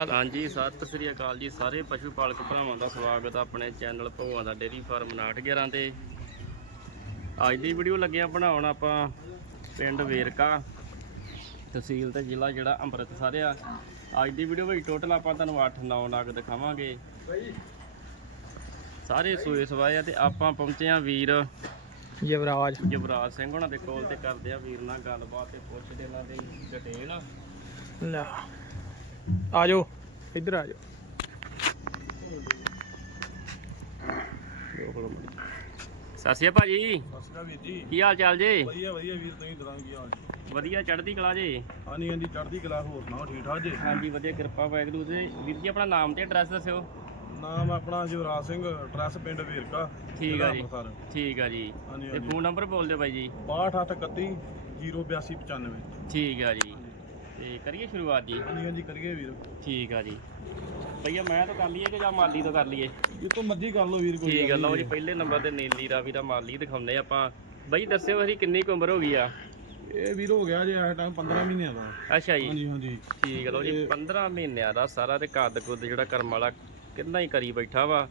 ਹਾਂਜੀ ਸਤਿ ਸ੍ਰੀ ਅਕਾਲ ਜੀ ਸਾਰੇ ਪਸ਼ੂ ਪਾਲਕ ਭਰਾਵਾਂ ਦਾ ਸਵਾਗਤ ਆ ਆਪਣੇ ਚੈਨਲ ਭਗਵਾਨ ਦਾ ਡੇਰੀ ਫਾਰਮ 911 ਤੇ। ਅੱਜ ਦੀ ਵੀਡੀਓ ਲੱਗਿਆ ਬਣਾਉਣ ਆਪਾਂ ਪਿੰਡ ਵੇਰਕਾ ਤਹਿਸੀਲ ਤੇ ਜ਼ਿਲ੍ਹਾ ਜਿਹੜਾ ਅੰਮ੍ਰਿਤਸਰ ਆ। ਅੱਜ ਦੀ ਵੀਡੀਓ ਵਿੱਚ ਟੋਟਲ ਆਪਾਂ ਤੁਹਾਨੂੰ 8-9 ਨਗ ਦਿਖਾਵਾਂਗੇ। ਸਾਰੇ ਸੂਏ ਸਵਾਏ ਆ ਤੇ ਆਪਾਂ ਪਹੁੰਚੇ ਆ ਵੀਰ ਯਵਰਾਜ। ਜਵਰਾਜ ਸਿੰਘ ਉਹਨਾਂ ਦੇ ਕੋਲ ਤੇ ਕਰਦੇ ਆ ਵੀਰ ਨਾਲ ਗੱਲਬਾਤ ਤੇ ਪੁੱਛਦੇ ਇਹਨਾਂ ਦੀ ਡਿਟੇਲ। ਲੈ। ਆ ਜਾਓ ਇੱਧਰ ਆ ਜਾਓ ਸਤਿ ਸ਼੍ਰੀ ਅਕਾਲ ਭਾਜੀ। ਸਤਿ ਸ਼੍ਰੀ ਅਕਾਲ ਵੀਰ ਜੀ। ਕੀ ਹਾਲ ਚਾਲ ਜੇ? ਵਧੀਆ ਵਧੀਆ ਵੀਰ ਤੁਸੀਂ ਕੀ ਹਾਲ ਜੀ? ਵਧੀਆ ਚੜ੍ਹਦੀ ਕਲਾ ਜੇ? ਹਾਂਜੀ ਹਾਂਜੀ ਚੜ੍ਹਦੀ ਕਲਾ ਹੋਰ ਸੁਣਾਓ ਠੀਕ ਠਾਕ ਜੀ? ਹਾਂਜੀ ਵਧੀਆ ਕਿਰਪਾ ਵਾਹਿਗੁਰੂ ਦੇ ਵੀਰ ਜੀ ਆਪਣਾ ਨਾਮ ਤੇ ਐਡਰੈਸ ਦੱਸਿਓ। ਨਾਮ ਆਪਣਾ ਯੁਵਰਾਜ ਸਿੰਘ ਟਰੈਸ ਪਿੰਡ ਵੇਰਕਾ ਠੀਕ ਆ ਜੀ। ਠੀਕ ਆ ਜੀ। ਹਾਂਜੀ ਤੇ ਹਾਂਜੀ। ਫੋਨ ਨੰਬਰ ਬੋਲ ਦਿਓ ਬਾਈ ਜੀ। 6231 08295 ਠੀਕ ਆ ਜੀ। ਤੇ ਕਰੀਏ ਸ਼ੁਰੂਆਤ ਜੀ? ਹਾਂਜੀ ਹਾਂਜੀ ਕਰੀਏ ਵੀਰ। ਠੀਕ ਆ ਜੀ। ਭਈਆ ਮੈਂ ਤਾਂ ਕਰ ਲਈਏ ਕਿ ਜਾਂ ਮਾਲੀ ਤੋਂ ਕਰ ਲਈਏ? ਜਿੱਤੋਂ ਮਰਜ਼ੀ ਕਰ ਲਓ ਵੀਰ ਕੋਈ ਠੀਕ ਆ ਲਓ ਜੀ। ਪਹਿਲੇ ਨੰਬਰ ਤੇ ਨੀਲੀ ਰਾਵੀ ਦਾ ਮਾਲੀ ਦਿਖਾਉਂਦੇ ਆਪਾਂ। ਬਾਈ ਦੱਸਿਓ ਹਰੀ ਕਿੰਨੀ ਕੁ ਉਮਰ ਹੋ ਗਈ ਆ? ਇਹ ਵੀਰ ਹੋ ਗਿਆ ਜੇ ਇਸ ਟਾਈਮ 15 ਮਹੀਨਿਆਂ ਦਾ। ਅੱਛਾ ਜੀ। ਹਾਂਜੀ ਹਾਂਜੀ। ਠੀਕ ਆ ਲਓ ਜੀ 15 ਮਹੀਨਿਆਂ ਦਾ ਸਾਰਾ ਤੇ ਕੱਦ ਕੁੱਦ ਜਿਹੜਾ ਕਰਮ ਵਾਲਾ ਕਿੰਨਾ ਹੀ ਕਰੀ ਬੈਠਾ ਵਾ।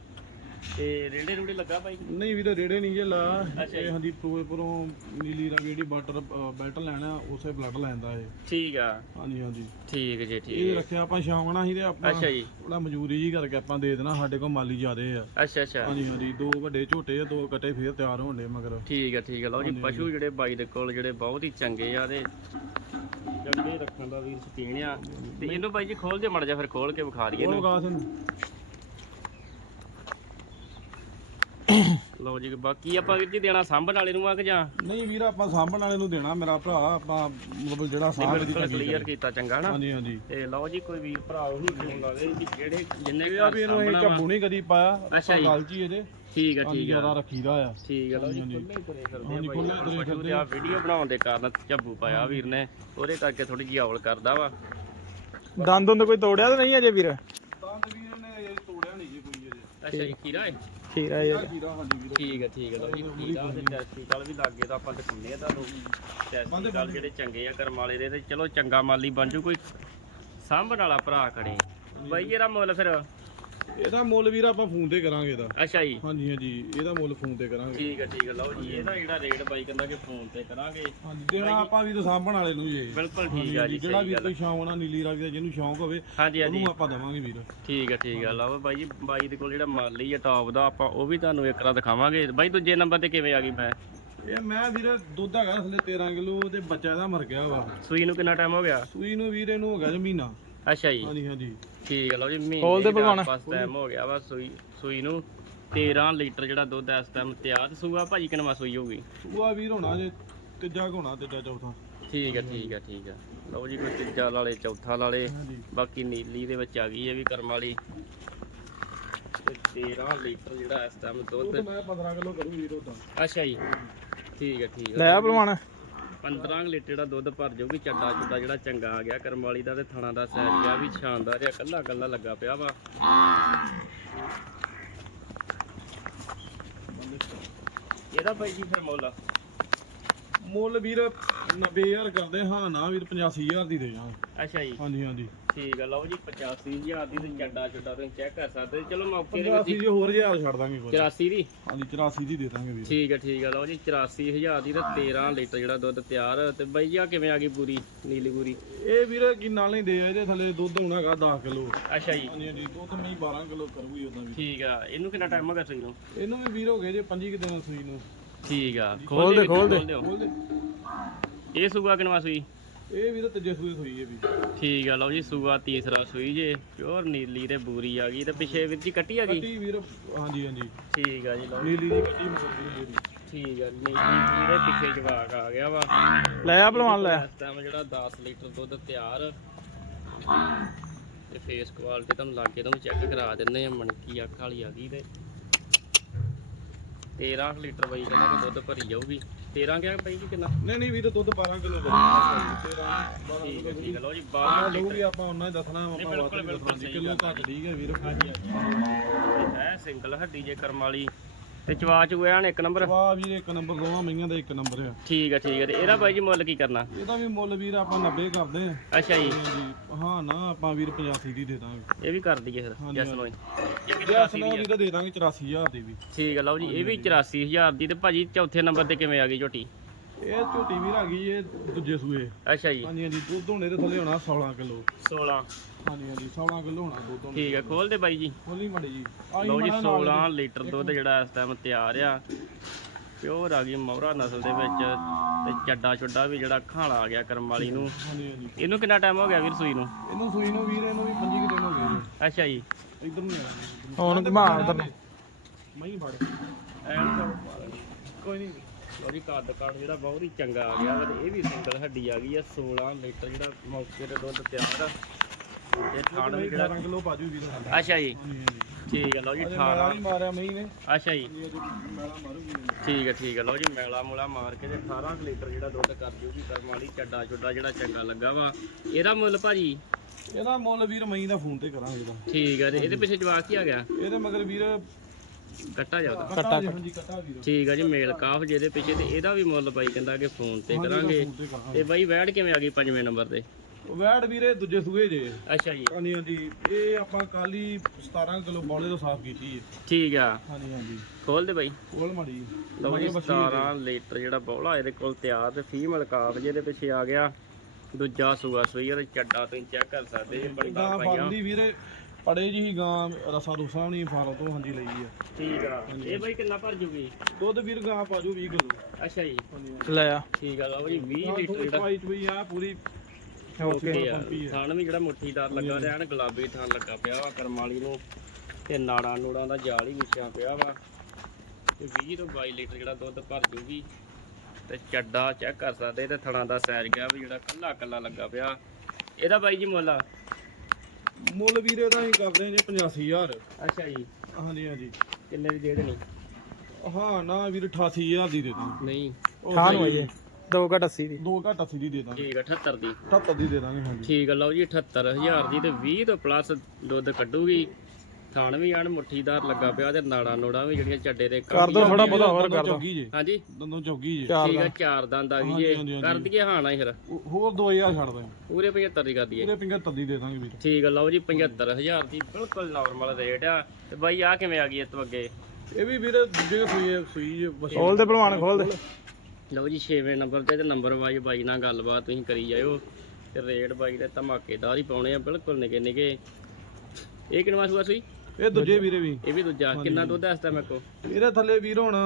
ਤੇ ਰੇੜੇ ਰੂੜੇ ਲੱਗਾ ਬਾਈ ਨਹੀਂ ਵੀਰ ਰੇੜੇ ਨਹੀਂ ਜੇ ਲਾ। ਇਹ ਹਾਂਜੀ ਫਿਰੋਜ਼ਪੁਰੋਂ ਨੀਲੀ ਰੰਗ ਜਿਹੜੀ ਬਾਰਡਰ ਬੈਲਟ ਲੈਣਾ ਉਸੇ ਬਲੱਡ ਲੈਂਦਾ ਇਹ। ਠੀਕ ਆ। ਹਾਂਜੀ ਹਾਂਜੀ। ਠੀਕ ਜੀ ਇਹ ਠੀਕ ਰੱਖਿਆ ਆਪਾਂ ਸ਼ੌਂਕਣਾ ਸੀ ਤੇ ਆਪਾਂ ਅੱਛਾ ਜੀ। ਥੋੜਾ ਮਜ਼ਦੂਰੀ ਜੀ ਕਰਕੇ ਆਪਾਂ ਦੇ ਦੇਣਾ ਸਾਡੇ ਕੋਲ ਮਾਲੀ ਜ਼ਿਆਦੇ ਆ। ਅੱਛਾ ਅੱਛਾ। ਹਾਂਜੀ ਹਾਂਜੀ। ਦੋ ਵੱਡੇ ਝੋਟੇ ਆ ਦੋ ਕੱਟੇ ਫੇਰ ਤਿਆਰ ਹੋਣ ਦੇ ਮਗਰ। ਠੀਕ ਆ ਠੀਕ ਆ। ਲਓ ਜੀ ਪਸ਼ੂ ਜਿਹੜੇ ਬਾਈ ਦੇ ਕੋਲ ਜਿਹੜੇ ਬਹੁਤ ਹੀ ਚੰਗੇ ਆ ਤੇ ਚੰਗੇ ਰੱਖਣ ਦਾ ਵੀਰ ਸ਼ਕੀਨ ਆ। ਤੇ ਇਹਨੂੰ ਬਾਈ ਜੀ ਖੋਲ ਦੇ ਮੜ ਜਾ ਫਿਰ ਖੋਲ ਕੇ ਵਿਖਾ ਦਈਏ ਉਹ ਇਹਨੂੰ ਗਾਸ ਨੂੰ ਲਓ ਜੀ ਬਾਕੀ ਆਪਾਂ ਵੀਰ ਜੀ ਦੇਣਾ ਸਾਂਭਣ ਵਾਲੇ ਨੂੰ ਆ ਕਿ ਜਾਂ? ਨਹੀਂ ਵੀਰ ਆਪਾਂ ਸਾਂਭਣ ਵਾਲੇ ਨੂੰ ਦੇਣਾ ਮੇਰਾ ਭਰਾ ਆਪਾਂ ਮਤਲਬ ਜਿਹੜਾ ਸਾਂਭ ਦੀ ਬਿਲਕੁਲ ਚੰਗੀ ਕਲੀਅਰ ਕੀਤਾ ਚੰਗਾ ਨਾ। ਹਾਂਜੀ ਹਾਂਜੀ। ਤੇ ਲਓ ਜੀ ਕੋਈ ਵੀਰ ਭਰਾ ਉਹ ਨਹੀਂ ਫੋਨ ਲਾਵੇ ਕਿ ਜਿਹੜੇ ਜਿੰਨੇ ਆ ਵੀ ਇਹਨੂੰ ਇਹ ਝੱਬੂ ਨਹੀਂ ਕਦੀ ਪਾਇਆ ਅੱਛਾ ਜੀ। ਗੱਲ ਜੀ ਇਹਦੇ। ਠੀਕ ਆ ਹਾਂਜੀ ਠੀਕ ਜ਼ਿਆਦਾ ਆ ਰੱਖੀਦਾ ਆ। ਠੀਕ ਆ ਲਓ ਜੀ ਖੁੱਲੇ ਹੀ ਤੁਰੇ ਫਿਰਦੇ ਆ ਖੁੱਲੇ ਤੁਰੇ ਫਿਰਦੇ ਆ ਵੀਡੀਓ ਬਣਾਉਣ ਦੇ ਕਾਰਨ ਝੱਬੂ ਪਾਇਆ ਵੀਰ ਨੇ ਉਹਦੇ ਕਰਕੇ ਥੋੜੀ ਜਿਹੀ ਔਲ ਕਰਦਾ ਵਾ। ਦੰਦ ਦੁੰਦ ਕੋਈ ਤੋੜਿਆ ਤਾਂ ਨਹੀਂ ਅਜੇ ਵੀਰ? ਦੰਦ ਵੀਰ ਨੇ ਤੋੜਿਆ ਨਹੀਂ ਜੀ ਕੋਈ ਇਹਦੇ ਅੱਛਾ ਜੀ ਖੀਰਾ ਹੈ? ਖੀਰਾ ਵੀਰ। ਠੀਕ ਹੈ ਠੀਕ ਹੈ ਲਓ ਜੀ ਖੀਰਾ ਤੇ ਟੈਸਟੀਕਲ ਵੀ ਲੱਗੇ ਤਾਂ ਆਪਾਂ ਦਿਖਾਉਂਦੇ ਆ ਤੁਹਾਨੂੰ। ਟੈਸਟੀਕਲ ਜਿਹੜੇ ਚੰਗੇ ਆ ਕਰਮ ਵਾਲੇ ਦੇ ਤੇ ਚਲੋ ਚੰਗਾ ਮਾਲੀ ਬਣ ਜੂ ਕੋਈ। ਸਾਂਭਣ ਵਾਲਾ ਭਰਾ ਖੜੇ ਬਾਈ ਇਹਦਾ ਮੁੱਲ ਫਿਰ ਇਹਦਾ ਮੁੱਲ ਵੀਰ ਆਪਾਂ ਫੋਨ ਤੇ ਕਰਾਂਗੇ ਇਹਦਾ। ਅੱਛਾ ਜੀ। ਹਾਂਜੀ ਹਾਂਜੀ ਇਹਦਾ ਮੁੱਲ ਫੋਨ ਤੇ ਕਰਾਂਗੇ। ਠੀਕ ਹੈ ਠੀਕ ਹੈ। ਲਓ ਜੀ ਇਹਦਾ ਜਿਹੜਾ ਰੇਟ ਬਾਈ ਕਹਿੰਦਾ ਕਿ ਫੋਨ ਤੇ ਕਰਾਂਗੇ। ਹਾਂਜੀ ਦੇਣਾ ਆਪਾਂ ਵੀ ਤਾਂ ਸਾਂਭਣ ਵਾਲੇ ਨੂੰ ਜੀ ਬਿਲਕੁਲ ਠੀਕ ਆ ਜੀ ਜਿਹੜਾ ਵੀ ਕੋਈ ਸ਼ੌਂਕ ਨਾਲ ਨੀਲੀ ਰੰਗ ਦਾ ਜਿਹਨੂੰ ਸ਼ੌਂਕ ਹੋਵੇ ਉਹਨੂੰ ਆਪਾਂ ਦਵਾਂਗੇ ਵੀਰ। ਠੀਕ ਹੈ ਠੀਕ ਹੈ ਲਓ ਬਾਈ ਜੀ ਬਾਈ ਦੇ ਕੋਲ ਜਿਹੜਾ ਮਾਲੀ ਆ ਟੌਪ ਦਾ ਆਪਾਂ ਉਹ ਵੀ ਤੁਹਾਨੂੰ ਇੱਕ ਵਾਰ ਦਿਖਾਵਾਂਗੇ। ਬਾਈ ਦੂਜੇ ਨੰਬਰ ਤੇ ਕਿਵੇਂ ਆ ਗਈ ਮੈਂ? ਇਹ ਮੈਂ ਵੀਰ ਦੁੱਧ ਹੈਗਾ ਥੱਲੇ 13 ਕਿਲੋ ਤੇ ਬੱਚਾ ਇਹਦਾ ਮਰ ਗਿਆ ਵਾ। ਸੂਈ ਨੂੰ ਕਿੰਨਾ ਟਾਈਮ ਹੋ ਗਿਆ? ਸੂਈ ਨੂੰ ਵੀਰ ਇਹਨੂੰ ਹੋ ਗਿਆ ਜੀ ਮਹੀਨਾ। ਅੱਛਾ ਜੀ। ਹਾਂਜੀ ਹਾਂਜੀ। ਠੀਕ ਹੈ ਲਓ ਜੀ ਮਹੀਨੇ ਖੋਲ ਦੇ ਭਗਵਾਨ। ਬਸ ਟਾਈਮ ਹੋ ਗਿਆ ਵਾ ਸੂਈ ਸੂਈ ਨੂੰ 13 ਲੀਟਰ ਜਿਹੜਾ ਦੁੱਧ ਇਸ ਟਾਈਮ ਤਿਆਰ ਸੂਆ ਭਾਜੀ ਕਿੰਨਵਾ ਸੂਈ ਹੋਊਗੀ? ਸੂਆ ਵੀਰ ਹੋਣਾ ਜੇ ਤੀਜਾ ਕੁ ਹੋਣਾ ਤੀਜਾ ਚੌਥਾ। ਠੀਕ ਹੈ ਠੀਕ ਹੈ ਠੀਕ ਹੈ ਲਓ ਜੀ ਕੋਈ ਤੀਜਾ ਲਾਲੇ ਚੌਥਾ ਲਾਲੇ ਹਾਂਜੀ। ਬਾਕੀ ਨੀਲੀ ਦੇ ਵਿੱਚ ਆ ਗਈ ਹੈ ਵੀ ਕਰਮ ਵਾਲੀ। ਤੇ 13 ਲੀਟਰ ਜਿਹੜਾ ਇਸ ਟਾਈਮ ਦੁੱਧ ਦੁੱਧ ਮੈਂ 15 ਕਿਲੋ ਕਰੂ ਵੀਰ ਉਦਾਂ। ਅੱਛਾ ਜੀ। ਠੀਕ ਹੈ ਠੀਕ ਲੈ ਹੈ ਆ ਭਲਵਾਨ। 15 ਲੀਟਰ ਦਾ ਦੁੱਧ ਭਰ ਜਾਊਗੀ ਚੱਡਾ ਚੁੱਡਾ ਜਿਹੜਾ ਚੰਗਾ ਆ ਗਿਆ ਕਰਮ ਵਾਲੀ ਦਾ ਤੇ ਥਣਾ ਦਾ ਸਾਈਜ਼ ਆ ਵੀ ਸ਼ਾਨਦਾਰ ਜਿਹਾ ਕੱਲਾ ਕੱਲਾ ਲੱਗਾ ਪਿਆ ਵਾ। ਇਹਦਾ ਬਾਈ ਜੀ ਫਿਰ ਮੁੱਲ? ਮੁੱਲ ਵੀਰ 90000 ਕਰਦੇ ਹਾਂ ਨਾ ਵੀਰ 85000 ਦੀ ਦੇ ਜਾਂ ਅੱਛਾ ਜੀ। ਹਾਂਜੀ ਹਾਂਜੀ। ਠੀਕ ਆ ਲਓ ਜੀ 85000 ਦੀ ਤੇ ਚੱਡਾ ਚੁੱਡਾ ਤੁਸੀਂ ਚੈੱਕ ਕਰ ਸਕਦੇ ਚਲੋ ਮੌਕੇ ਦੇ 85 ਵਿੱਚ ਜੀ ਹੋਰ ਹਜ਼ਾਰ ਛੱਡ ਦਾਂਗੇ ਕੋਈ। 84 ਦੀ? ਹਾਂਜੀ 84 ਦੀ ਦੇ ਦਾਂਗੇ ਵੀਰ। ਠੀਕ ਹੈ ਠੀਕ ਹੈ ਲਓ ਜੀ 84000 ਦੀ ਤੇ 13 ਲੀਟਰ ਜਿਹੜਾ ਦੁੱਧ ਤਿਆਰ। ਤੇ ਬਾਈ ਜੀ ਆ ਕਿਵੇਂ ਆ ਗਈ ਪੂਰੀ ਨੀਲੀ ਪੂਰੀ? ਇਹ ਵੀਰ ਕੀ ਨਾਲ ਨਹੀਂ ਦੇ ਇਹਦੇ ਥੱਲੇ ਦੁੱਧ ਹੋਣਾ ਹੈਗਾ 10 ਕਿਲੋ। ਅੱਛਾ ਜੀ। ਹਾਂਜੀ ਹਾਂਜੀ ਦੁੱਧ ਮੈਂ 12 ਕਿਲੋ ਕਰੂਗੀ ਉਦਾਂ ਵੀ। ਠੀਕ ਆ ਇਹਨੂੰ ਕਿੰਨਾ ਟਾਈਮ ਹੋ ਗਿਆ ਸੂਈ ਨੂੰ? ਇਹਨੂੰ ਵੀ ਵੀਰ ਹੋ ਗਏ ਜੇ 25 ਕਿ ਦਿਨ ਸੂਈ ਨੂੰ। ਠੀਕ ਆ ਖੋਲ ਦੇ, ਖੋਲ ਦੇ ਇਹ ਸੂਆ ਕਿਨਵਾ ਸੂਈ? ਇਹ ਵੀਰ ਤੀਜੇ ਸੂਈ ਸੂਈ ਹੈ ਵੀ। ਠੀਕ ਆ ਲਓ ਜੀ ਸੂਆ ਤੀਸਰਾ ਸੂਈ ਜੇ। ਪਿਓਰ ਨੀਲੀ ਤੇ ਬੂਰੀ ਆ ਗਈ ਤੇ ਪਿੱਛੇ ਵੀਰ ਜੀ ਕੱਟੀ ਆ ਗਈ? ਕੱਟੀ ਵੀਰ ਹਾਂਜੀ ਹਾਂਜੀ। ਠੀਕ ਆ ਜੀ ਲਓ ਨੀਲੀ ਦੀ ਕੱਟੀ ਮਸੂਰੀ ਦੀ ਠੀਕ ਆ ਨੀਲੀ ਦੇ ਪਿੱਛੇ ਜਵਾਕ ਆ ਗਿਆ ਵਾ। ਲੈ ਆ ਭਲਵਾਨ ਲੈ ਇਸ ਟਾਈਮ ਜਿਹੜਾ 10 ਲੀਟਰ ਦੁੱਧ ਤਿਆਰ ਤੇ ਫੇਸ ਕੁਆਲਿਟੀ ਤੁਹਾਨੂੰ ਲਾਗੇ ਤੋਂ ਚੈੱਕ ਕਰਾ ਦਿੰਨੇ ਆ ਮਣਕੀ ਅੱਖ ਵਾਲੀ ਆ ਗਈ ਤੇ। 13 ਕੁ ਲੀਟਰ ਬਈ ਕਹਿੰਦਾ ਕਿ ਦੁੱਧ ਭਰੀ ਜਾਊਗੀ। 13 ਕਿਹਾ ਬਈ ਜੀ ਕਿੰਨਾ? ਨਹੀਂ ਨਹੀਂ ਵੀਰ ਦੁੱਧ 12 ਕਿਲੋ ਦੇ। 13 12 ਠੀਕ ਹੈ ਠੀਕ ਹੈ ਲਓ ਜੀ ਆ 12 ਲਊਗੀ ਆਪਾਂ ਉਹਨਾਂ ਹੀ ਦੱਸਣਾ ਆਪਾਂ ਬਿਲਕੁਲ, ਬਿਲਕੁਲ ਕਿਲੋ ਗੱਲ ਘੱਟ ਠੀਕ ਹੈ ਵੀਰ। ਹੈ ਸਿੰਗਲ ਹੱਡੀ ਜੇ ਕਰਮ ਵਾਲੀ। ਤੇ ਚਵਾ ਚੁਆ ਇੱਕ ਨੰਬਰ ਵਾਹ ਵੀਰ ਇੱਕ ਨੰਬਰ ਦੋਵਾਂ ਮਈਆਂ ਦਾ ਇੱਕ ਨੰਬਰ ਆ। ਠੀਕ ਆ ਠੀਕ ਆ। ਤੇ ਇਹਦਾ ਬਾਈ ਜੀ ਮੁੱਲ ਕੀ ਕਰਨਾ? ਇਹਦਾ ਵੀ ਮੁੱਲ ਵੀਰ ਆਪਾਂ 90 ਕਰਦੇ ਆ। ਅੱਛਾ ਜੀ। ਹਾਂ ਨਾ ਆਪਾਂ ਵੀਰ 85 ਦੀ ਦੇ ਦਾਂਗੇ। ਇਹ ਵੀ ਕਰ ਦਈਏ ਫਿਰ ਜਸ ਹਾਂਜੀ। ਲੋ ਇਹ ਵੀ ਜੇ 84 ਅਸਲੋਂ ਦੀ ਦੇ ਦਾਂਗੇ 84000 ਦੀ ਵੀ। ਠੀਕ ਆ ਲਓ ਜੀ ਇਹ ਵੀ 84000 ਦੀ ਤੇ ਭਾਜੀ ਚੌਥੇ ਨੰਬਰ ਤੇ ਕਿਵੇਂ ਆ ਗਈ ਝੋਟੀ? ਇਹ ਝੋਟੀ ਵੀਰ ਆ ਗਈ ਇਹ ਦੂਜੇ ਸੂਏ। ਅੱਛਾ ਜੀ। ਹਾਂਜੀ ਹਾਂਜੀ ਦੁੱਧ ਹੋਣੇ ਦੇ ਥੱਲੇ ਹੋਣਾ 16 ਕਿਲੋ। 16 ਹਾਂਜੀ ਹਾਂਜੀ 16 ਕਿਲੋ ਹੋਣਾ ਦੁੱਧ ਹੋਣਾ। ਠੀਕ ਆ ਖੋਲ ਦੇ ਬਾਈ ਜੀ। ਖੋਲੀ ਮੜੀ ਜੀ। ਲਓ ਜੀ ਮਾੜਾ ਨਾਲ 16 ਲੀਟਰ ਦੁੱਧ ਜਿਹੜਾ ਇਸ ਟਾਈਮ ਤਿਆਰ ਆ। ਪਿਓਰ ਆ ਗਈ ਮੌਰਾ ਨਸਲ ਦੇ ਵਿੱਚ ਤੇ ਚੱਡਾ ਛੁੱਡਾ ਵੀ ਜਿਹੜਾ ਖਾਣਾ ਆ ਗਿਆ ਕਰਮ ਵਾਲੀ ਨੂੰ। ਹਾਂਜੀ ਹਾਂਜੀ। ਇਹਨੂੰ ਕਿੰਨਾ ਟਾਈਮ ਹੋ ਗਿਆ ਵੀਰ ਸੂਈ ਨੂੰ? ਇਹਨੂੰ ਸੂਈ ਨੂੰ ਵੀਰ ਇਹਨੂੰ ਵੀ 25 ਦਿਨ ਹੋ ਗਏ ਜੀ। ਅੱਛਾ ਜੀ। ਇੱਧਰ ਨੂੰ ਹੁਣ ਘੁਮਾ ਉਧਰ ਨੂੰ। ਮਈ ਫੜ। ਐਨ ਤਾਂ ਕੋਈ ਨਹੀਂ। ਜੀ ਕੱਦ ਕਾਠ ਜਿਹੜਾ ਬਹੁਤ ਹੀ ਚੰਗਾ ਆ ਗਿਆ। ਵਾ ਤੇ ਇਹ ਵੀ ਸਿੰਗਲ ਹੱਡੀ ਆ ਗਈ ਆ 16 ਲੀਟਰ ਜਿਹੜਾ ਮੌਕੇ ਤੇ ਦੁੱਧ ਤਿਆਰ ਆ। ਤੇ ਥਾਣ ਵੀ ਜਿਹੜਾ 18 ਕਿਲੋ ਪਾਜੂ ਵੀਰ ਹਾਂਜੀ ਅੱਛਾ ਜੀ। ਠੀਕ ਹੈ ਲਓ ਜੀ ਅਜੇ 18 ਮੈਲਾ ਨਹੀਂ ਮਾਰਿਆ ਮਈ ਨੇ। ਅੱਛਾ ਜੀ। ਠੀਕ ਹੈ ਠੀਕ ਹੈ ਲਓ ਜੀ ਮੈਲਾ ਮੂਲਾ ਮਾਰ ਕੇ ਤੇ 18 ਕੁ ਲੀਟਰ ਜਿਹੜਾ ਦੁੱਧ ਕਰ ਜੂਗੀ ਕਰਮ ਵਾਲੀ ਚੱਡਾ ਚੁੱਡਾ ਜਿਹੜਾ ਚੰਗਾ ਲੱਗਾ ਵਾ। ਇਹਦਾ ਮੁੱਲ ਭਾਜੀ? ਇਹਦਾ ਮੁੱਲ ਵੀਰ ਮਈ ਦਾ ਫੋਨ ਤੇ ਕਰਾਂਗੇ ਇਹਦਾ। ਠੀਕ ਹੈ ਤੇ ਇਹਦੇ ਪਿੱਛੇ ਜਵਾਕ ਕੀ ਆ ਗਿਆ? ਇਹਦੇ ਮਗਰ ਵੀਰ ਕੱਟਾ ਜੀ, ਹਾਂਜੀ ਕੱਟਾ ਵੀਰ ਠੀਕ ਹੈ ਜੀ ਮੇਲ ਕਾਫ ਜਿਹਦੇ ਪਿੱਛੇ ਤੇ ਇਹਦਾ ਵੀ ਮੁੱਲ ਬਾਈ ਕਹਿੰਦਾ ਕਿ ਫੋਨ ਤੇ ਕਰਾਂਗੇ। ਤੇ ਬਾਈ ਵੈੜ ਕਿਵੇਂ ਆ ਗਈ ਪੰਜਵੇਂ ਨੰਬਰ ਤੇ? ਵੈੜ ਵੀਰੇ ਦੂਜੇ ਸੂਏ ਜੇ। ਅੱਛਾ ਜੀ। ਹਾਂਜੀ ਹਾਂਜੀ। ਇਹ ਆਪਾਂ ਕੱਲ ਹੀ 17 ਕਿਲੋ ਬੌਲੇ ਤੋਂ ਸਾਫ਼ ਕੀਤੀ ਹੈ ਠੀਕ ਆ। ਹਾਂਜੀ ਹਾਂਜੀ। ਖੋਲ ਦੇ ਬਾਈ। ਕੋਲ ਮੜੀ ਲਓ ਜੀ 17 ਲੀਟਰ ਜਿਹੜਾ ਬੌਲਾ ਇਹਦੇ ਕੋਲ ਤਿਆਰ ਤੇ ਫੀਮੇਲ ਕਾਫ ਜਿਹਦੇ ਪਿੱਛੇ ਆ ਗਿਆ। ਦੂਜਾ ਸੂਆ ਸੂਈ ਤੇ ਚੱਡਾ ਤੁਸੀਂ ਚੈੱਕ ਕਰ ਸਕਦੇ ਜੀ ਬੜੀ ਪਾਈਆਂ ਫਾਰਦੀ ਵੀਰੇ ਪੜੇ ਜੀ ਗਾਂ ਰਸਾ ਰੁਸਾ ਨਹੀਂ ਫਾਰਮ ਤੋਂ ਹਾਂਜੀ ਲਈ ਹੈ ਠੀਕ ਆ। ਇਹ ਬਾਈ ਕਿੰਨਾ ਭਰ ਜੂਗੀ? ਦੁੱਧ ਵੀਰ ਗਾਂ ਪਾਜੂ 20 ਕਿਲੋ। ਅੱਛਾ ਜੀ। ਲੈ ਆ। ਠੀਕ ਆ ਲਓ ਜੀ 20 ਲੀਟਰ ਜਿਹੜਾ ਵਾਈਟ ਵੀ ਆ ਪੂਰੀ ਓਕੇ। ਆ। ਥਣ ਵੀ ਜਿਹੜਾ ਮੁੱਠੀਦਾਰ ਲੱਗਾ ਰਿਹਾ ਨਾ ਗੁਲਾਬੀ ਥਣ ਲੱਗਾ ਪਿਆ ਵਾ ਕਰਮ ਵਾਲੀ ਨੂੰ। ਤੇ ਨਾੜਾਂ ਨੂੜਾਂ ਦਾ ਜਾਲ ਹੀ ਵਿਛਿਆ ਪਿਆ ਵਾ। ਤੇ 20 ਤੋਂ 22 ਲੀਟਰ ਜਿਹੜਾ ਦੁੱਧ ਭਰ ਜੂਗੀ। ਤੇ ਚੱਡਾ ਚੈੱਕ ਕਰ ਸਕਦੇ ਤੇ ਥਣਾਂ ਦਾ ਸਾਈਜ਼ ਗਿਆ ਵੀ ਜਿਹੜਾ ਕੱਲਾ ਕੱਲਾ ਲੱਗਾ ਪਿਆ। ਇਹਦਾ ਬਾਈ ਜੀ ਮੁੱਲ ਆ? ਮੁੱਲ ਵੀਰੇ ਦਾ ਅਸੀਂ ਕਰਦੇ ਹਾਂ ਜੀ 85000 ਅੱਛਾ ਜੀ। ਹਾਂਜੀ ਹਾਂਜੀ। ਕਿੰਨੇ ਦੀ ਦੇ ਦੇਣੀ ਹਾਂ ਨਾ ਵੀਰ 88000 ਦੀ ਦੇ ਦਾਂ ਨਹੀਂ। ਹੋਈਏ। ਦੋ ਘਟ 80 ਦੀ। ਦੋ ਘੱਟ 80 ਦੀ ਦੇ ਦਾਂਗੇ। ਠੀਕ ਆ 78 ਦੀ। 78 ਦੀ ਦੇ ਦਾਂਗੇ ਹਾਂਜੀ। ਠੀਕ ਆ ਲਓ ਜੀ 78000 ਦੀ ਤੇ 20 ਤੋਂ ਪਲੱਸ ਦੁੱਧ ਕੱਢੂਗੀ। ਥਣ ਵੀ ਆਣ ਮੁੱਠੀਦਾਰ ਲੱਗਾ ਪਿਆ ਤੇ ਨਾੜਾਂ ਨੂੜਾਂ ਵੀ ਜਿਹੜੀਆਂ ਚੱਡੇ ਦੇ ਕਰ ਦੋ ਥੋੜਾ ਬਹੁਤਾ ਹੋਰ ਕਰ ਦੋ। ਹਾਂਜੀ। ਦੰਦੋਂ ਚੌਗੀ ਜੇ। ਠੀਕ ਆ ਦਾ ਚਾਰ ਦੰਦ ਆ ਗਈ ਜੇ। ਕਰ ਦਈਏ ਹਾਂ ਨਾ ਫਿਰ। ਹੋਰ 2000 ਛੱਡ ਦਾਂਗੇ ਪੂਰੇ 75 ਦੀ ਕਰ ਦਈਏ। ਪੂਰੇ 75 ਦੀ ਦੇ ਦਾਂਗੇ ਵੀਰ ਠੀਕ ਆ ਲਓ ਜੀ 75000 ਦੀ ਬਿਲਕੁਲ ਨਾਰਮਲ ਰੇਟ ਆ। ਤੇ ਬਾਈ ਆ ਕਿਵੇਂ ਆ ਗਈ ਇਸ ਤੋਂ ਅੱਗੇ? ਇਹ ਵੀ ਵੀਰ ਦੂਜੇ ਸੂਈ ਸੂਈ ਖੋਲ ਦੇ ਭਲਵਾਨ ਖੋਲ ਦੇ। ਲਓ ਜੀ 6ਵੇਂ ਨੰਬਰ ਤੇ ਤੇ ਨੰਬਰ ਵਾਈਜ਼ ਬਾਈ ਨਾਲ ਗੱਲਬਾਤ ਤੁਸੀਂ ਕਰੀ ਜਾਇਓ। ਤੇ ਰੇਟ ਬਾਈ ਦੇ ਧਮਾਕੇਦਾਰ ਹੀ ਪਾਉਣੇ ਆ ਬਿਲਕੁਲ ਨਿਕੇ ਨਿਕੇ ਇਹ ਕਿੰਨਵਾ ਸੂਆ ਸੂਈ? ਇਹ ਦੂਜੇ ਵੀਰੇ ਵੀ। ਇਹ ਵੀ ਦੂਜਾ। ਕਿੰਨਾ ਦੁੱਧ ਹੈ ਇਸ ਟਾਈਮ ਕੋ ਇਹਦੇ ਥੱਲੇ ਵੀਰ ਹੁਣ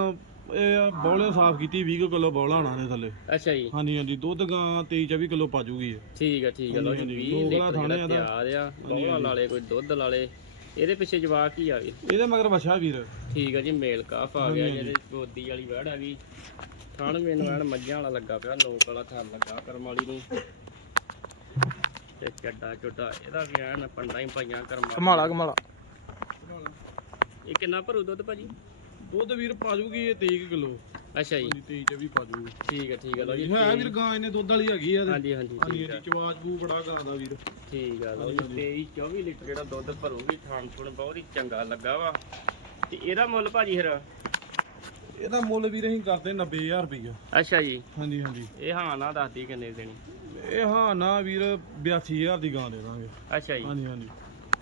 ਇਹ ਬੌਲੇ ਸਾਫ਼ ਕੀਤੀ 20 ਕਿਲੋ ਬੌਲਾ ਹੋਣਾ ਨੇ ਥੱਲੇ। ਅੱਛਾ ਜੀ। ਹਾਂਜੀ ਹਾਂਜੀ। ਦੁੱਧ ਗਾਂ 23 24 ਕਿਲੋ ਪਾਜੂਗੀ ਇਹ। ਠੀਕ ਆ ਠੀਕ ਆ। ਲਓ ਜੀ ਹਾਂਜੀ, 20 ਦੋਗਲਾ ਲੀਟਰ। ਤਿਆਰ ਆ। ਬੌਲਾ ਲਾਲੇ ਕੋਈ ਦੁੱਧ ਲਾਲੇ ਇਹਦੇ ਪਿੱਛੇ ਜਵਾਕ ਹੀ ਆ ਗਏ। ਇਹਦੇ ਮਗਰ ਵਛਾ ਵੀਰ। ਠੀਕ ਆ ਜੀ ਮੇਲ ਕਾਫ ਆ ਗਿਆ ਜਿਹਦੇ ਗੋਦੀ ਵਾਲੀ ਵੜ ਆ ਗਈ ਥਣ ਮੈਨੂੰ ਐਨ ਮੱਝਾਂ ਵਾਲਾ ਲੱਗਾ ਪਿਆ ਲੋਕ ਵਾਲਾ ਥਣ ਲੱਗਾ ਕਰਮ ਵਾਲੀ ਨੂੰ। ਤੇ ਚੱਡਾ ਚੁੱਡਾ ਇਹਦਾ ਵੀ ਐਨ ਪੰਡਾ ਹੀ ਪਾਈਆਂ ਕਰਮ। ਵਾਲੀ ਘਮਾਲਾ ਘਮਾਲਾ। ਇਹ ਕਿੰਨਾ ਭਰੂ ਦੁੱਧ ਭਾਜੀ? ਦੁੱਧ ਵੀਰ ਪਾਜੂਗੀ ਇਹ 23 ਕਿਲੋ। ਅੱਛਾ ਜੀ। ਹਾਂਜੀ 23 24 ਪਾਜੂਗੀ ਠੀਕ ਆ ਠੀਕ ਆ ਲਓ ਜੀ ਹੈ ਵੀਰ ਗਾਂ ਇਹਨੇ ਦੁੱਧ ਵਾਲੀ ਹੈਗੀ ਆ। ਹਾਂਜੀ ਹਾਂਜੀ ਠੀਕ ਹਾਂਜੀ ਚਵਾਜ ਬੂ ਬੜਾ ਗਾਂ ਦਾ ਵੀਰ। ਠੀਕ ਆ ਲਓ ਜੀ 23 24 ਲੀਟਰ ਜਿਹੜਾ ਦੁੱਧ ਭਰੂਗੀ ਥਣ ਥੁਣ ਬਹੁਤ ਹੀ ਚੰਗਾ ਲੱਗਾ ਵਾ। ਤੇ ਇਹਦਾ ਮੁੱਲ ਭਾਜੀ ਫਿਰ? ਇਹਦਾ ਮੁੱਲ ਵੀਰ ਅਸੀਂ ਕਰਦੇ 90000 ਰੁਪਈਆ। ਅੱਛਾ ਜੀ। ਹਾਂਜੀ ਹਾਂਜੀ। ਇਹ ਹਾਂ ਨਾ ਦੱਸਦੀ ਕਿੰਨੇ ਦੇਣੀ। ਇਹ ਹਾਂ ਨਾ ਵੀਰ 82000 ਦੀ ਗਾਂ ਦੇ ਦਾਂਗੇ। ਅੱਛਾ ਜੀ। ਹਾਂਜੀ ਹਾਂਜੀ।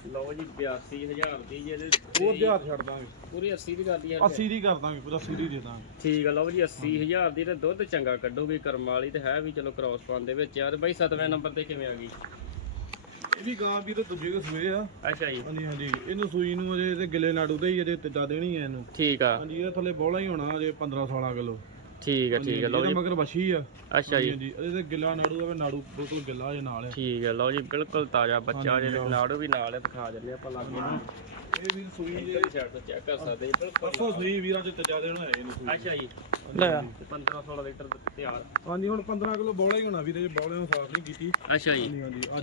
ਲਓ ਜੀ 82000 ਦੀ ਜਿਹਦੇ ਹੋਰ ਹਜ਼ਾਰ ਛੱਡ ਦਾਂਗੇ। ਪੂਰੀ 80 ਦੀ ਕਰਦੀ ਆ 80 ਦੀ ਕਰ ਦਾਂਗੇ ਪੂਰਾ 80 ਦੀ ਦੇ ਦਾਂਗੇ। ਠੀਕ ਆ ਲਓ ਜੀ 80000 ਦੀ ਤੇ ਦੁੱਧ ਚੰਗਾ ਕੱਢੂਗੀ ਕਰਮ ਵਾਲੀ ਤੇ ਹੈ ਵੀ ਚਲੋ ਕ੍ਰਾਸ ਪਾਉਣ ਦੇ ਵਿੱਚ ਆ ਤੇ ਬਾਈ 7ਵੇਂ ਨੰਬਰ ਤੇ ਕਿਵੇਂ ਆ ਗਈ? ਇਹ ਵੀ ਗਾਂ ਵੀਰ ਦੂਜੇ ਕੋ ਸੂਏ ਆ। ਅੱਛਾ ਜੀ। ਹਾਂਜੀ ਹਾਂਜੀ ਇਹਨੂੰ ਸੂਈ ਨੂੰ ਅਜੇ ਤੇ ਗਿੱਲੇ ਨਾੜੂ ਦੇ ਹੀ ਅਜੇ ਤੀਜਾ ਦੇਣੀ ਹੈ ਇਹਨੂੰ। ਠੀਕ ਆ। ਹਾਂਜੀ ਇਹਦੇ ਥੱਲੇ ਬੋਲਾ ਹੀ ਹੋਣਾ ਅਜੇ 15 16 ਕਿਲੋ। ਠੀਕ ਆ ਠੀਕ ਆ ਲਓ ਜੀ। ਮਗਰ ਵਛੀ ਆ। ਅੱਛਾ ਜੀ। ਹਾਂਜੀ ਇਹਦੇ ਤੇ ਗਿੱਲਾ ਨਾੜੂ ਆਵੇ ਨਾੜੂ ਬਿਲਕੁਲ ਗਿੱਲਾ ਜੇ ਨਾਲ ਹੈ ਠੀਕ ਆ ਲਓ ਜੀ ਬਿਲਕੁਲ ਤਾਜ਼ਾ ਬੱਚਾ ਜਿਹਦੇ ਨਾੜੂ ਵੀ ਨਾਲ ਹੈ ਦਿਖਾ ਦਿੰਦੇ ਆਪਾਂ ਲਾਗੇ। ਨੂੰ ਇਹ ਵੀਰ ਸੂਈ ਜੇ ਇਹ ਸਾਈਡ ਤੋਂ ਚੈੱਕ ਕਰ ਸਕਦੇ ਜੀ ਬਿਲਕੁਲ ਪਰਸੋਂ ਸੂਈ ਵੀਰਾਂ ਚ ਤੀਜਾ ਦੇਣਾ ਹੈ ਇਹਨੂੰ ਅੱਛਾ ਜੀ। ਲੈ ਆ। ਤੇ 15 16 ਲੀਟਰ ਤਿਆਰ। ਹਾਂਜੀ ਹੁਣ 15 ਕਿਲੋ ਬੋਲਾ ਹੀ ਹੋਣਾ ਵੀਰੇ ਜੇ ਬੋਲੇ ਨੂੰ ਸਾਫ਼ ਨਹੀਂ ਕੀਤੀ। ਅੱਛਾ ਜੀ।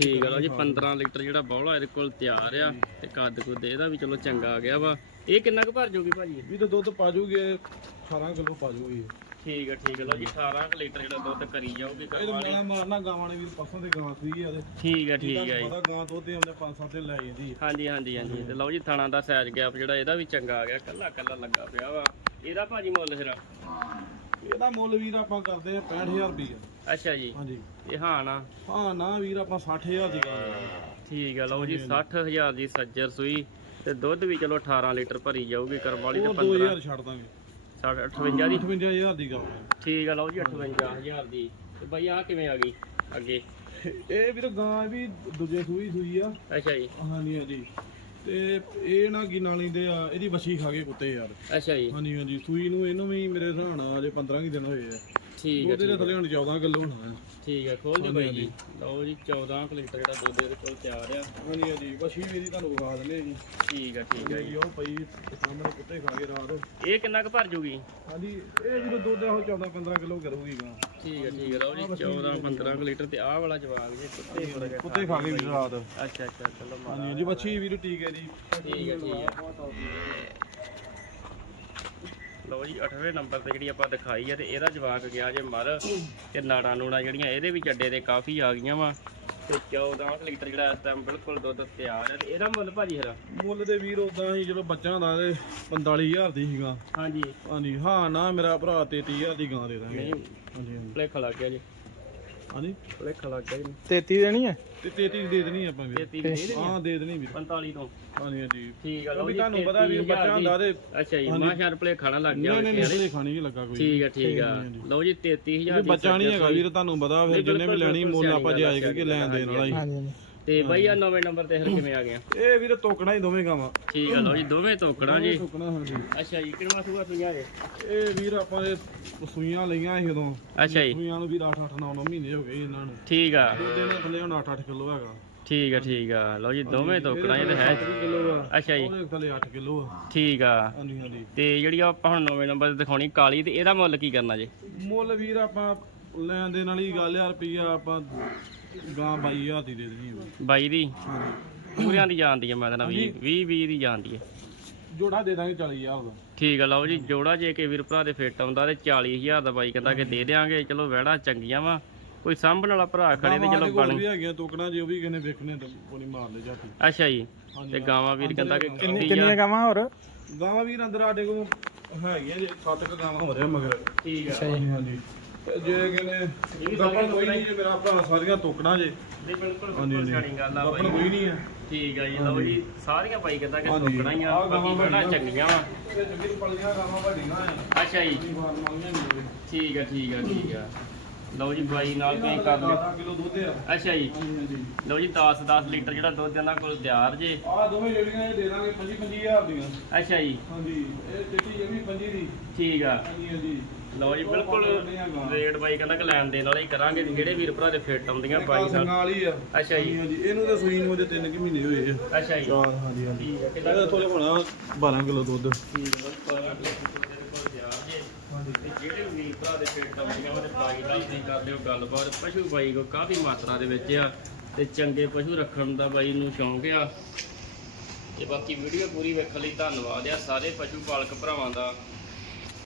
ਠੀਕ ਆ ਲਓ ਜੀ 15 ਲੀਟਰ ਜਿਹੜਾ ਬੌਲਾ ਇਹਦੇ ਕੋਲ ਤਿਆਰ ਆ ਤੇ ਕੱਦ ਕੁੱਦ ਇਹਦਾ ਵੀ ਚਲੋ ਚੰਗਾ ਆ ਗਿਆ ਵਾ। ਇਹ ਕਿੰਨਾ ਕੁ ਭਰ ਜੂਗੀ ਭਾਜੀ? ਵੀ ਤੇ ਦੁੱਧ ਪਾਜੂਗੇ 18 ਕਿਲੋ ਪਾਜੂਗੀ ਠੀਕ ਆ ਠੀਕ ਆ। ਲਓ ਜੀ 18 ਕੁ ਲੀਟਰ ਜਿਹੜਾ ਦੁੱਧ ਕਰੀ ਜਾਊਗੀ ਇਹ ਤਾਂ ਵਾਲੀ। ਮਾਲਾ ਮਾਰਨਾ ਗਾਵਾਂ ਨੇ ਵੀਰ ਪਰਸੋਂ ਤੇ ਗਾਂ ਆ ਉਹਦੇ। ਠੀਕ ਆ ਠੀਕ ਆ ਜੀ। ਪਤਾ ਗਾਂ ਦੁੱਧ ਤੇ ਆਉਂਦੇ 5-7 ਦਿਨ ਲੈ ਜਾਂਦੀ ਹਾਂਜੀ ਹਾਂਜੀ ਹਾਂਜੀ। ਤੇ ਲਓ ਜੀ ਥਾਣਾ ਦਾ ਸਾਈਜ਼ ਗੈਪ ਜਿਹੜਾ ਇਹਦਾ ਵੀ ਚੰਗਾ ਆ ਗਿਆ। ਕੱਲਾ ਕੱਲਾ ਲੱਗਾ ਪਿਆ ਵਾ। ਇਹਦਾ ਭਾਜੀ ਮੁੱਲ ਫਿਰ? ਇਹਦਾ ਮੁੱਲ ਵੀਰ ਆਪਾਂ ਕਰਦੇ ਆ 65000 ਰੁਪਏ ਅੱਛਾ ਜੀ। ਹਾਂਜੀ। ਇਹ ਹਾਂ ਨਾ? ਹਾਂ ਨਾ ਵੀਰ ਆਪਾਂ 60000 ਦੀ ਕਰਦੇ ਠੀਕ ਆ ਲਓ ਜੀ 60000 ਦੀ ਸੱਜਰ ਸੂਈ। ਤੇ ਦੁੱਧ ਵੀ ਚਲੋ 18 ਲੀਟਰ ਭਰੀ ਜਾਊਗੀ ਕਰਮ ਵਾਲੀ ਤੇ ਉਹ 15 2000 ਛੱਡ ਦਾਂਗੇ। 58 ਦੀ। 58000 ਦੀ ਗੱਲ ਹੈ। ਠੀਕ ਆ ਲਓ ਜੀ 58000 ਦੀ। ਤੇ ਬਾਈ ਆ ਕਿਵੇਂ ਆ ਗਈ ਅੱਗੇ? ਇਹ ਵੀਰ ਗਾਂ ਵੀ ਦੂਜੇ ਸੂਈ ਸੂਈ ਆ। ਅੱਛਾ ਜੀ। ਹਾਂਜੀ ਹਾਂਜੀ। ਤੇ ਇਹ ਨਾ ਕੀ ਨਾਲੀ ਦੇ ਆ ਇਹਦੀ ਬੱਛੀ ਖਾ ਗਏ ਕੁੱਤੇ ਯਾਰ। ਅੱਛਾ ਜੀ। ਹਾਂਜੀ ਹਾਂਜੀ। ਸੂਈ ਨੂੰ ਇਹਨੂੰ ਵੀ ਮੇਰੇ ਹਿਸਾਬ ਨਾਲ ਅਜੇ 15 ਕੀ ਦਿਨ ਹੋਏ ਆ। ਠੀਕ ਆ ਉਹਦੇ ਦੇ ਥੱਲੇ ਹੁਣ 14 ਕਿਲੋ ਹੋਣਾ ਹੈ ਠੀਕ ਆ ਖੋਲ ਦਿਓ ਬਾਈ ਜੀ। ਲਓ ਜੀ 14 ਕੁ ਲੀਟਰ ਜਿਹੜਾ ਦੁੱਧ ਇਹਦੇ ਕੋਲ ਤਿਆਰ ਆ। ਹਾਂਜੀ ਹਾਂਜੀ ਬੱਛੀ ਵੀ ਇਹਦੀ ਤੁਹਾਨੂੰ ਵਿਖਾ ਦਿੰਦੇ ਆ ਜੀ। ਠੀਕ ਆ ਠੀਕ ਆ ਜੀ। ਜਿਹੜੀ ਉਹ ਪਈ ਸਾਹਮਣੇ ਕੁੱਤੇ ਖਾ ਗਏ ਰਾਤ। ਇਹ ਕਿੰਨਾ ਕੁ ਭਰ ਜੂਗੀ? ਹਾਂਜੀ ਇਹ ਜਦੋਂ ਦੁੱਧ ਆ ਉਹ 14 15 ਕਿਲੋ ਕਰੂਗੀ ਗਾਂ। ਠੀਕ ਆ ਠੀਕ ਆ ਲਓ ਜੀ 14 15 ਕੁ ਲੀਟਰ ਤੇ ਆਹ ਵਾਲਾ ਜਵਾਬ ਜੀ ਕੁੱਤੇ ਬੜਾ ਜਿਹਾ ਕੁੱਤੇ ਖਾ ਗਏ ਵੀਰ ਰਾਤ। ਅੱਛਾ ਅੱਛਾ ਚਲੋ ਹਾਂਜੀ ਹਾਂਜੀ ਬੱਛੀ ਵੀਰ ਠੀਕ ਹੈ ਜੀ। ਠੀਕ ਹੈ ਠੀਕ ਹੈ ਲਓ ਜੀ 8ਵੇਂ ਨੰਬਰ ਤੇ ਜਿਹੜੀ ਆਪਾਂ ਦਿਖਾਈ ਆ ਤੇ ਇਹਦਾ ਜਵਾਕ ਗਿਆ ਜੇ ਮਰ ਤੇ ਨਾੜਾਂ ਨੂੜਾਂ ਜਿਹੜੀਆਂ ਇਹਦੇ ਵੀ ਚੱਡੇ ਦੇ ਕਾਫੀ ਆ ਗਈਆਂ ਵਾ। ਤੇ 14 ਕੁ ਲੀਟਰ ਜਿਹੜਾ ਇਸ ਟਾਈਮ ਬਿਲਕੁਲ ਦੁੱਧ ਤਿਆਰ ਹੈ ਤੇ ਇਹਦਾ ਮੁੱਲ ਭਾਜੀ ਹਰਾ ਮੁੱਲ ਦੇ ਵੀਰ ਉਦਾਂ ਹੀ ਜਦੋਂ ਬੱਚਾ ਦਾ ਤੇ 45000 ਦੀ ਸੀਗਾ। ਹਾਂਜੀ। ਹਾਂਜੀ ਹਾਂ ਨਾ ਮੇਰਾ ਭਰਾ 33000 ਦੀ ਗਾਂ ਦੇ ਦਾਂਗੇ। ਨਹੀਂ ਹਾਂਜੀ ਹਾਂਜੀ। ਭਲੇਖਾ ਲੱਗ ਗਿਆ ਜੀ। ਹਾਂਜੀ। ਭਲੇਖਾ ਲੱਗ ਗਿਆ ਜੀ। 33 ਦੇਣੀ ਹੈ? ਤੇ 33 ਦੇ ਦੇਣੀ ਆਪਾਂ ਵੀਰ 33 ਦੇ ਦੇਣੀ ਹਾਂ? ਦੇ ਦੇਣੀ ਵੀਰ 45 ਤੋਂ। ਹਾਂਜੀ ਹਾਂਜੀ। ਠੀਕ ਆ ਲਓ ਜੀ ਤੁਹਾਨੂੰ ਪਤਾ ਵੀ 33,000 ਬੱਚਾ ਹੁੰਦਾ ਤੇ ਅੱਛਾ ਜੀ ਮਾਂ ਸ਼ਾਰ ਭਲੇਖਾ ਨਾ ਲੱਗ ਗਿਆ ਨਹੀਂ ਨਹੀਂ ਹੋਵੇ ਨਹੀਂ ਖਾਣੀ ਨਹੀਂ ਲੱਗਾ ਕੋਈ। ਠੀਕ ਆ ਠੀਕ ਆ। ਲਓ ਜੀ 33000 ਦੀ ਬੱਚਾ ਨਹੀਂ ਹੈਗਾ ਵੀਰ ਤੁਹਾਨੂੰ ਪਤਾ ਫਿਰ ਜਿਹਨੇ ਵੀ ਲੈਣੀ ਮੁੱਲ ਆਪਾਂ ਜੇ ਆਏ ਕਰਕੇ ਲੈਣ ਦੇਣ ਵਾਲਾ ਹੀ। ਹਾਂਜੀ ਹਾਂਜੀ। ਤੇ ਬਾਈ ਆ ਨਵੇਂ ਨੰਬਰ ਤੇ ਫਿਰ ਕਿਵੇਂ ਆ ਗਿਆ ਇਹ ਵੀਰ ਤੋਕਣਾ ਹੀ ਦੋਵੇਂ ਗਾਵਾਂ। ਠੀਕ ਆ ਲਓ ਜੀ ਦੋਵੇਂ ਜੀ। ਤੋਕਣਾ ਹਾਂਜੀ ਅੱਛਾ ਜੀ ਕਿੰਨਾ ਸੂਆ ਸੁਈਆਂ ਜੇ ਇਹ ਵੀਰ ਆਪਾਂ ਇਹ ਸੂਈਆਂ ਲਈਆਂ ਸੀ ਉਦੋਂ। ਅੱਛਾ ਜੀ। ਸੂਈਆਂ ਨੂੰ ਵੀਰ 8 8 9 9 ਮਹੀਨੇ ਹੋ ਗਏ ਜੀ ਇਹਨਾਂ ਨੂੰ। ਠੀਕ ਆ। ਇਹਨਾਂ ਥੱਲੇ ਹੁਣ 8 8 ਕਿਲੋ ਹੈਗਾ। ਠੀਕ ਆ ਠੀਕ ਆ। ਲਓ ਜੀ ਦੋਵੇਂ ਤੋਕੜਾਂ ਇਹ ਤੇ ਹੈ। ਅੱਛਾ ਜੀ। ਉਹਦੇ ਥੱਲੇ 8 ਕਿਲੋ ਆ। ਠੀਕ ਆ। ਹਾਂਜੀ ਹਾਂਜੀ। ਤੇ ਜਿਹੜੀ ਆਪਾਂ ਹੁਣ ਨਵੇਂ ਨੰਬਰ ਤੇ ਦਿਖਾਉਣੀ ਕਾਲੀ ਤੇ ਇਹਦਾ ਮੁੱਲ ਕੀ ਕਰਨਾ ਜੇ? ਮੁੱਲ ਵੀਰ ਆਪਾਂ ਲੈਣ ਦੇ ਨਾਲ ਹੀ ਗੱਲ ਆ ਰੁਪਈਆ ਆਪਾਂ ਗਾਂ 22000 ਦੀ ਦੇ ਦੇਣੀ ਆ ਬਾਈ। ਦੀ? ਪੂਰਿਆਂ ਦੀ ਜਾਂਦੀ ਹੈ ਮੈਂ ਤਾਂ 20 20 20 ਦੀ ਜਾਂਦੀ ਹੈ ਜੋੜਾ ਦੇ ਦਾਂਗੇ 40000 ਦਾ। ਠੀਕ ਆ ਲਓ ਜੀ ਜੋੜਾ ਜੇ ਕੇ ਵੀਰ ਭਰਾ ਦੇ ਫਿੱਟ ਆਉਂਦਾ ਤੇ 40000 ਦਾ ਬਾਈ ਕਹਿੰਦਾ ਕਿ ਦੇ ਦੇਾਂਗੇ ਚਲੋ ਵਹਿੜਾ ਚੰਗੀਆਂ ਵਾ। ਕੋਈ ਸਾਂਭਣ ਵਾਲਾ ਭਰਾ ਖੜੇ ਤੇ ਚਲੋ ਬਣ ਵੀ ਹੈਗੀਆਂ ਤੋਕਣਾ ਜੇ ਉਹ ਵੀ ਕਿਨੇ ਵੇਖਣੇ ਤਾਂ ਕੋਣੀ ਮਾਰ ਲੈ ਜਾਤੀ। ਅੱਛਾ ਜੀ। ਤੇ ਗਾਵਾਂ ਵੀਰ ਕਹਿੰਦਾ ਕਿ ਕਿੰਨੀਆਂ ਗਾਵਾਂ ਹੋਰ? ਗਾਵਾਂ ਵੀਰ ਅੰਦਰ ਸਾਡੇ ਕੋਲ ਹੈਗੀਆਂ ਜੇ ਸੱਤ ਕੁ ਗਾਵਾਂ ਹੋ ਰਿਹਾ ਮਗਰ। ਠੀਕ ਆ। ਹਾਂਜੀ। ਜੇ ਕਿਨੇ ਗੱਪਣ ਕੋਈ ਨਹੀਂ ਜੇ ਮੇਰਾ ਭਰਾ ਸਾਰੀਆਂ ਤੋਕਣਾ ਜੇ। ਜੀ ਬਿਲਕੁਲ ਹਾਂਜੀ, ਬਿਲਕੁਲ ਹਾਂਜੀ। ਸਿਆਣੀ ਗੱਲ ਆ ਗੱਪਣ ਬਾਈ। ਕੋਈ ਨਹੀਂ ਆ। ਠੀਕ ਆ ਜੀ ਲਓ ਜੀ ਸਾਰੀਆਂ ਬਾਈ ਕਹਿੰਦਾ ਕਿ ਹਾਂਜੀ। ਸੁੱਕਣਾ ਹੀ ਆ ਆਹ ਗਾਵਾਂ ਬਾਕੀ ਵਹਿੜਾ ਬੜੀਆਂ। ਚੰਗੀਆਂ ਵਾ। ਤੇ ਜਗੀਰ ਪਲੀਆਂ ਗਾਵਾਂ ਵੱਡੀਆਂ ਆ। ਅੱਛਾ ਜੀ। ਫਾਰਮ ਵਾਲੀਆਂ ਨਹੀਂ ਠੀਕ ਆ ਠੀਕ ਆ ਠੀਕ ਆ। ਲਓ ਜੀ ਬਾਈ ਨਾਲ ਕੋਈ ਕਰ ਲਿਓ। 10 ਕਿਲੋ ਦੁੱਧ ਆ। ਅੱਛਾ ਜੀ। ਹਾਂਜੀ ਹਾਂਜੀ। ਲਓ ਜੀ 10 10 ਲੀਟਰ ਜਿਹੜਾ ਦੁੱਧ ਇਹਨਾਂ ਕੋਲ ਤਿਆਰ ਜੇ। ਆਹ ਦੋਵੇਂ ਜਿਹੜੀਆਂ ਇਹ ਦੇ ਦਾਂਗੇ 25 25000 ਦੀਆਂ। ਅੱਛਾ ਜੀ। ਹਾਂਜੀ ਇਹ ਚਿੱਟੀ ਇਹ ਵੀ 25 ਦੀ। ਠੀਕ ਆ। ਹਾਂਜੀ ਹਾਂਜੀ। ਲਓ ਜੀ ਬਿਲਕੁਲ ਰੇਟ ਬਾਈ ਕਹਿੰਦਾ ਕਿ ਲੈਣ ਦੇਣ ਵਾਲੇ ਹੀ ਕਰਾਂਗੇ ਜਿਹੜੇ ਵੀਰ ਭਰਾ ਦੇ ਫਿੱਟ ਆਉਂਦੀਆਂ ਬਾਈ ਸਾਲ ਨਾਲ ਹੀ ਆ। ਅੱਛਾ ਜੀ। ਇਹਨੂੰ ਤਾਂ ਸੂਈ ਨੂੰ ਉਹਦੇ 3 ਕਿ ਮਹੀਨੇ ਹੋਏ ਆ। ਅੱਛਾ ਜੀ। ਚਾਰ ਹਾਂਜੀ ਹਾਂਜੀ। ਇਹਦਾ ਥੋੜਾ ਹੋਣਾ 12 ਕਿਲੋ ਦੁੱਧ। ਠੀਕ ਪਾਲਾ ਦੇ ਕੋਲ ਤਿਆਰ ਜੇ ਤੇ ਜਿਹੜੇ ਵੀ ਵੀਰ ਭਰਾ ਦੇ ਫਿੱਟ ਆਉਂਦੀਆਂ ਉਹਦੇ ਬਾਈ ਨਾਲ ਤੁਸੀਂ ਕਰ ਲਿਓ ਗੱਲਬਾਤ। ਪਸ਼ੂ ਬਾਈ ਕੋ ਕਾਫੀ ਮਾਤਰਾ ਦੇ ਵਿੱਚ ਆ ਤੇ ਚੰਗੇ ਪਸ਼ੂ ਰੱਖਣ ਦਾ ਬਾਈ ਨੂੰ ਸ਼ੌਂਕ ਆ। ਤੇ ਬਾਕੀ ਵੀਡੀਓ ਪੂਰੀ ਵੇਖਣ ਲਈ ਧੰਨਵਾਦ ਆ ਸਾਰੇ ਪਸ਼ੂ ਪਾਲਕ ਭਰਾਵਾਂ ਦਾ।